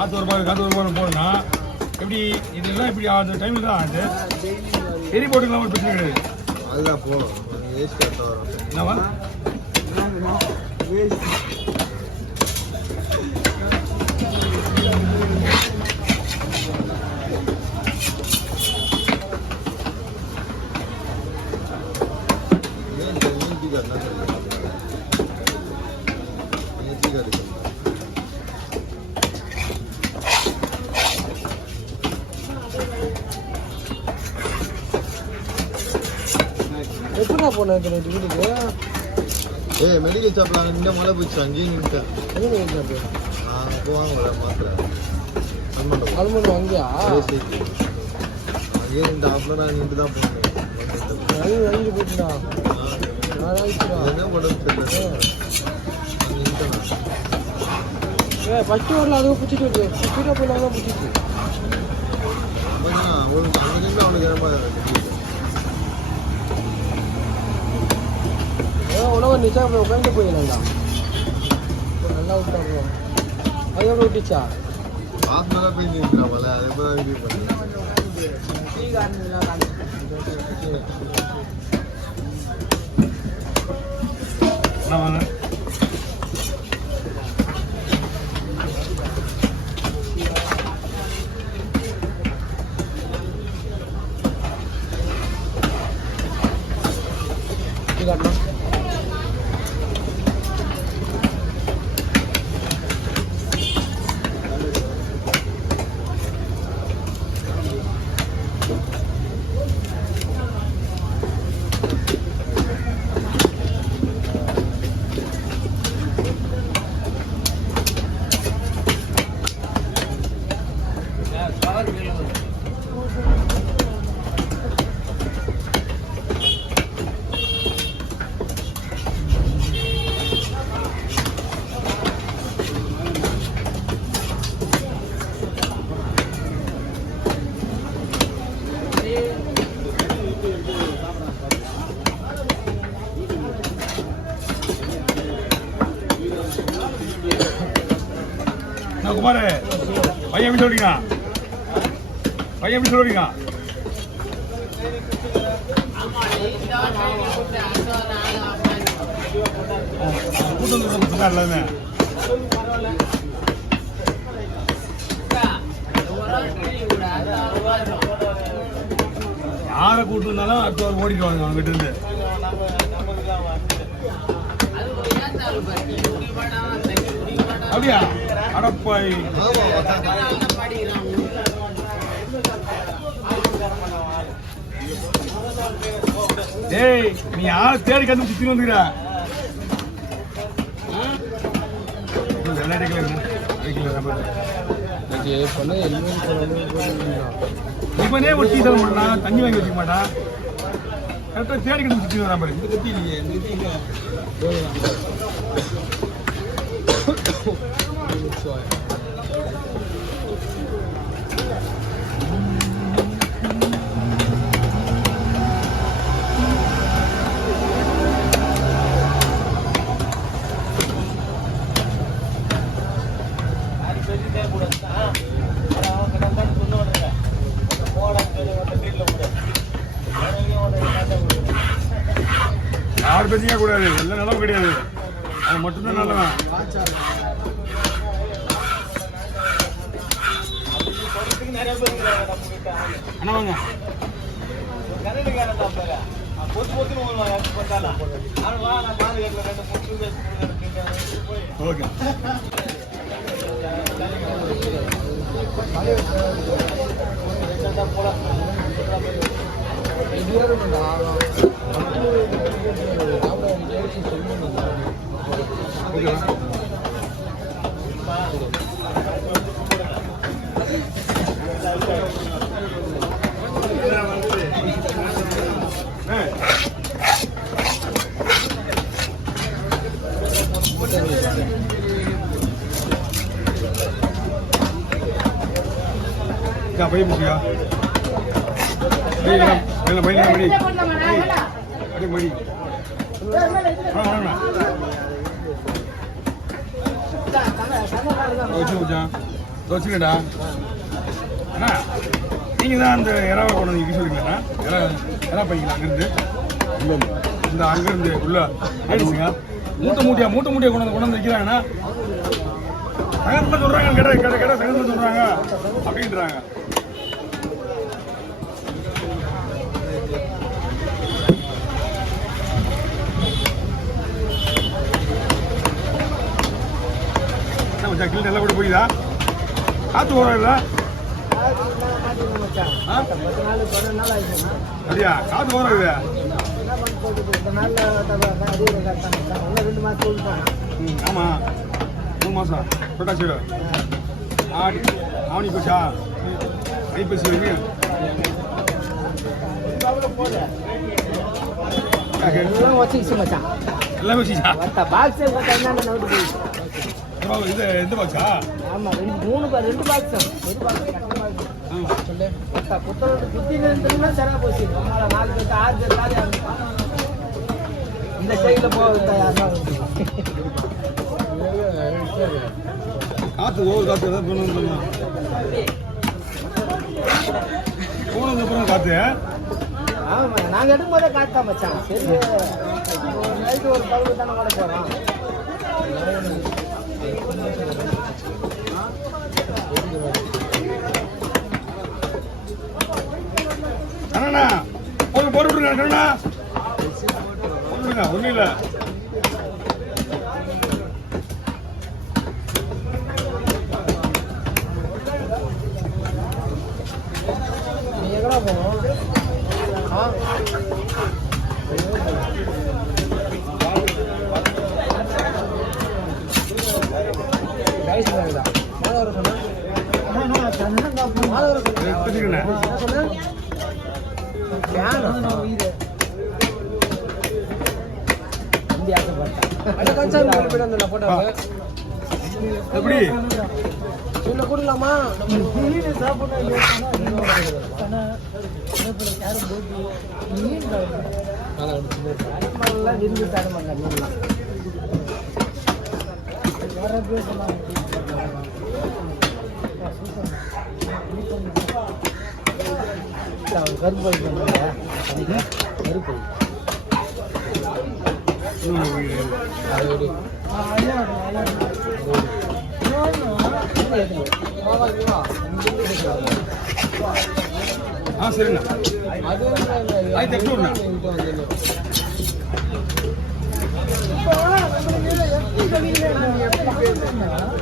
காற்று ஒரு போகணும்னா எப்படி இதெல்லாம் இப்படி அந்த டைமில் தான் ஆகுது. எரி போட்டுக்கலாம் ஒரு பிரச்சனை கிடையாது. அதுதான் போகணும். வேஸ்ட் வரும். என்னவா வேஸ்ட் எப்படா போன வீட்டுக்கு? மெடிக்கல் ஷாப்ல நின்று மழை போச்சு. அங்கேயும் நின்றுட்டேன். எங்கே மெடிக்கல் ஷாப்பு? போவாங்க மாத்திரை அல்மண்ட் வாங்கியா? அங்கேயே நின்று ஆஃப்ல நான் நின்று தான் போனேன். வாங்கி போட்டுடா. என்ன உடம்பு தெரியல. ஃபஸ்ட்டு வரல அதுவும் பிடிச்சிட்டு இருக்கு. ஸ்பீடாக போனாங்க பிடிச்சிட்டு. அவனுக்கு அவனுக்கு உணவு நிச்சா உட்காந்து போயிடலாம்டா. நல்லா விட்டாங்க. அது எவ்வளோ விட்டுச்சா? ஆஃப் மேலே போய் நிற்கிறாமல அதே மாதிரி வீடியோ பண்ணி குமார் பையன் எப்படி சொல்றீங்க? பையன் எப்படி சொல்றீங்க? யாரை கூட்டு இருந்தாலும் அடுத்த வாரம் ஓடிடுவாங்க அவங்க கிட்ட இருந்து. அப்படியா? அடப்பாய். டேய் நீ யாரை தேடி கண்டு சுத்தி வந்துக்கிற? இவனே ஒரு டீ தர மாட்டான், தண்ணி வாங்கி வச்சுக்க மாட்டான். கரெக்டாக தேடி கண்டு சுத்தி வரா பாரு. இந்த கத்தி இல்லையே, இந்த கத்தி இல்லை. யார் பேசிக்க கூடாது, எல்லாம் நிலவு கிடையாது, அது மட்டும்தான் நல்லவன். அண்ணா வாங்க. ஓகே क्या भाई मुझिया नहीं भाई नहीं अरे मड़ी हाँ हाँ ना जा வச்சுக்கடா அண்ணா நீங்கள் தான் அந்த இறாவை கொண்டு வந்து சொல்லுங்களா இறா பைங்களா அங்கேருந்து இந்த அங்கேருந்து உள்ள ஆயிடுச்சுங்க மூட்டை மூட்டையாக கொண்டு வந்து வைக்கிறாங்கண்ணா சங்கத்தில் சொல்கிறாங்க கடை சங்கத்தில் சொல்கிறாங்க அப்படின்றாங்க. கிளி நல்லா கூட போய்தா காற்று போகிறோம் இல்லை அப்படியா காற்று போகிறோம் இது ஆமாம் 3 மாதம் புரட்டாசி ஆவணி போச்சா ஐப்பசி வரைக்கும் எல்லாமே வச்சுச்சா இது எந்த பாக்ஸா? ஆமா 2 பாக்ஸ் சொல்லு புத்தகத்தை சுத்தி நின்றுனா சரியா போச்சு. 4 பேர் 6 பேர் இந்த சைடுல போக யாருன்னா காத்து ஓவர் காத்து ஏதாவது போனோம்னா போனதுக்கு அப்புறம் காத்து. ஆமா நாங்க எடுக்கும் போதே காத்தா மச்சான். சரி நைட்டு ஒரு 10 தானே கூட போறோம். அண்ணா போட்டு விடுங்க அண்ணா ஒன்றும் இல்லை நீ எங்கடா போகணும்? எப்படி சொல்ல கூடலாமா? கருப்பு கருப்பு சரிண்ணா ஆயிரத்தி 800